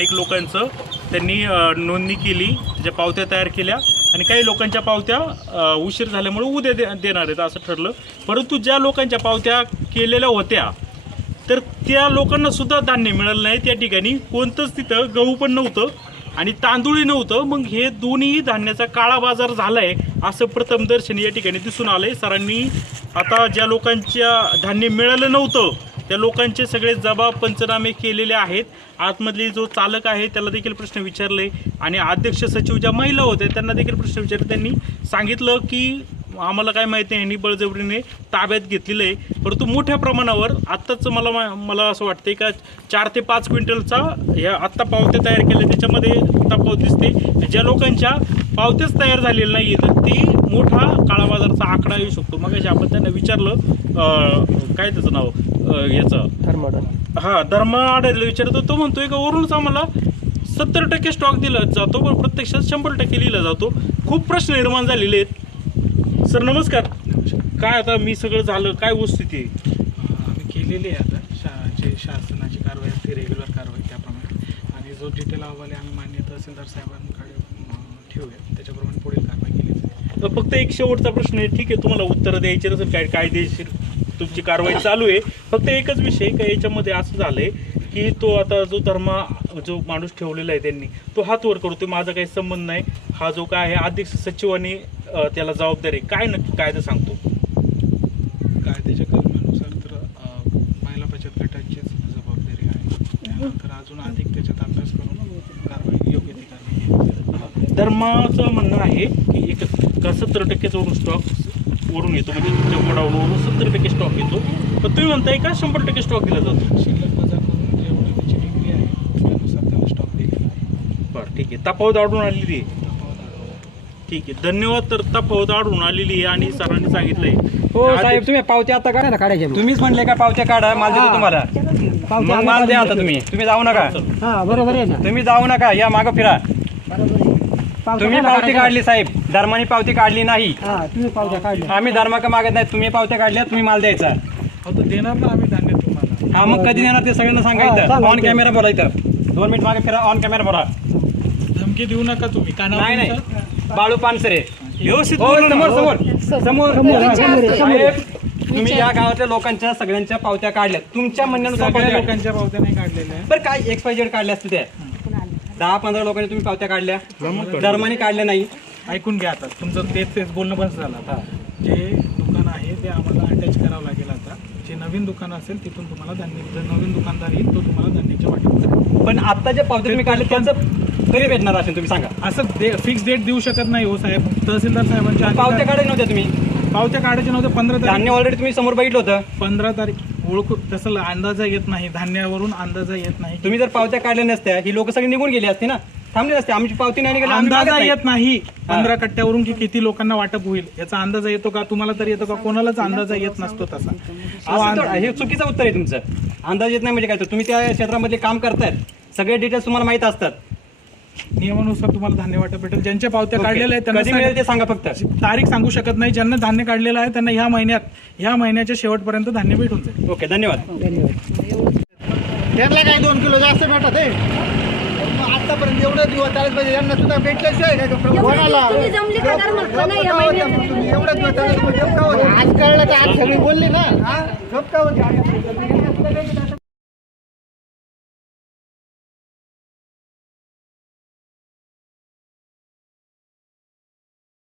अनेक लोकांचं त्यांनी नोंदणी केली, त्याच्या पावत्या तयार केल्या आणि काही लोकांच्या पावत्या उशीर झाल्यामुळे उद्या देणार आहेत असं ठरलं. परंतु ज्या लोकांच्या पावत्या केलेल्या होत्या तर त्या लोकांना सुद्धा धान्य मिळालं नाही. त्या ठिकाणी कोणतंच तिथं गहू पण नव्हतं आणि तांदूळही नव्हतं. मग हे दोन्ही धान्याचा काळा बाजार झाला आहे असं प्रथमदर्शनी या ठिकाणी दिसून आलं आहे. सरांनी आता ज्या लोकांच्या धान्य मिळालं नव्हतं त्या लोकांचे सगळे जबाब पंचनामे केलेले आहेत. आतमधली जो चालक आहे त्याला देखील प्रश्न विचारले आणि अध्यक्ष सचिव ज्या महिला होत्या त्यांना देखील प्रश्न विचारले. त्यांनी सांगितलं की आम्हाला काय माहिती आहे, यांनी बळजबरीने ताब्यात घेतलेलं आहे. परंतु मोठ्या प्रमाणावर आत्ताच मला असं वाटतंय का 4 ते 5 क्विंटलचा ह्या आत्ता पावत्या तयार केल्या त्याच्यामध्ये तफावत दिसते. ज्या लोकांच्या पावत्याच तयार झालेल्या नाही तर ती मोठा काळा बाजाराचा आकडा येऊ शकतो. मग आपण त्यांना विचारलं काय त्याचं नाव याचं धर्मा आढळलं विचारतो. तो म्हणतोय का वरूनच आम्हाला 70% स्टॉक दिला जातो पण प्रत्यक्षात 100% लिहिला जातो. खूप प्रश्न निर्माण झालेले आहेत. सर नमस्कार. काय आता मी सगळं झालं, काय वस्तुस्थिती आहे? आम्ही केलेली आहे आता जे शासनाची कारवाई ती रेग्युलर कारवाई त्याप्रमाणे आणि जो डिटेल अहवाल आम्ही मान्य तहसीलदार साहेबांकडे ठेवूया त्याच्याप्रमाणे पुढील कारवाई केली जाईल. फक्त एक शेवटचा प्रश्न आहे. ठीक आहे तुम्हाला उत्तर द्यायचे नसेल, काय कायदेशीर तुमची कारवाई चालू आहे. फक्त एकच विषय का याच्यामध्ये असं झालंय की तो आता जो माणूस ठेवलेला आहे त्यांनी तो हात वर करतो, माझा काही संबंध नाही, हा जो काय आहे अध्यक्ष सचिवांनी त्याला जबाबदारी काय नक्की कायदा सांगतो? कायद्याच्या कलमानुसार तर महिला बचत गटाचीच जबाबदारी आहे. त्यानंतर अजून अधिक त्याच्यात अभ्यास करून कारवाई योग्य ती कारवाई. धर्माचं म्हणणं आहे की 70% वरून स्टॉक वरून येतो, म्हणजे तुमच्या गोडाऊनवरून 70% स्टॉक येतो. पण तुम्ही म्हणताय का 100% स्टॉक दिला जातो? शिल्लक बाजार करून जेवढी त्याची विक्री आहे त्यानुसार त्याला स्टॉक दिलेला आहे. बरं ठीक आहे. तफावत आढळून आलेली आहे. ठीक आहे धन्यवाद. तर तफावत आढळून आलेली आहे आणि सरांनी सांगितलंय. हो साहेब तुम्ही पावत्या आता काढा ना, काढायच्या तुम्हीच म्हणले का पावत्या काढा, माल देतो तुम्हाला. मग माल द्या आता तुम्ही जाऊ नका. हा बरोबर आहे ना. तुम्ही जाऊ नका, या मागं फिरा. तुम्ही पावती काढली साहेब, धर्माने पावती काढली नाही. हा तुम्ही पावत्या काढल्या. आम्ही धर्माका मागत नाही, तुम्ही पावत्या काढल्या, तुम्ही माल द्यायचा. हो तर देणार ना आम्ही धान्य तुम्हाला. हा मग कधी देणार ते सगळ्यांना सांगायचं. ऑन कॅमेरा बोला इथं. 2 मिनिट मागे फिरा, ऑन कॅमेरा बोला. धमकी देऊ नका तुम्ही. नाही नाही बाळू पानसरे व्यवस्थित हो, बोलू ना. समोर साहेब, तुम्ही या गावातल्या लोकांच्या सगळ्यांच्या पावत्या काढल्या, तुमच्या म्हणण्यानुसार सगळ्या पावत्या लोकांच्या पावत्या नाही काढलेल्या आहे. बरं काय XYZ काढल्या असतील त्या 10-15 लोकांनी तुम्ही पावत्या काढल्या, धर्माने काढल्या नाही. ऐकून घ्या आता तुमचं तेच बोलणं बंद झालं. आता जे दुकान आहे ते आम्हाला अटॅच करावं लागेल. आता जे नवीन दुकान असेल तिथून तुम्हाला धान्य, जर नवीन दुकानदार येईल तो तुम्हाला धान्याचे वाटप करेल. पण आता जे पावत्या तुम्ही काढले त्यांचं कधी भेटणार असेल तुम्ही सांगा. असं फिक्स डेट देऊ शकत नाही हो साहेब. तहसीलदार साहेबांच्या पावत्या काढायला नव्हत्या तुम्ही, पावत्या काढायचे नव्हते. 15 तारीख धान्य ऑलरेडी तुम्ही समोर बघितलं होतं. 15 तारीख ओळखू तसं अंदाजा येत नाही, धान्यावरून अंदाजा येत नाही. तुम्ही जर पावत्या काढल्या नसत्या ही लोक सगळी निघून गेली असते ना, थांबली नसते. आमची पावती नाही निघाली, आम्ही अंदाजा मागत नाही. येत नाही 15 कट्ट्यावरून की किती लोकांना वाटप होईल याचा अंदाजा येतो का? तुम्हाला तर येतो का? कोणालाच अंदाजा येत नसतो तसा. असं थोडं- हे चुकीचं उत्तर आहे तुमचं. अंदाज येत नाही म्हणजे काय? तर तुम्ही त्या क्षेत्रामध्ये काम करतायत, सगळे डिटेल्स तुम्हाला माहित असतात. नियमानुसार तुम्हाला धान्य वाटप भेटेल. ज्यांच्या पावत्या काढलेल्या आहेत कधी मिळेल ते सांगा फक्त. तारीख सांगू शकत नाही. ज्यांना धान्य काढलेलं आहे त्यांना ह्या महिन्याच्या शेवटपर्यंत धान्य भेटून जाईल. ओके धन्यवाद. त्यांना काय 2 किलो जास्त भेटत आहे. आतापर्यंत एवढं दिवस चालत पाहिजे, यांना सुद्धा भेटल्याशिवाय काय कोणाला तुम्ही जमले का धर्मात? नाही, या महिन्यात. तुम्ही एवढं दिवस चालत आज कळलं तर आज सगळी बोलली ना.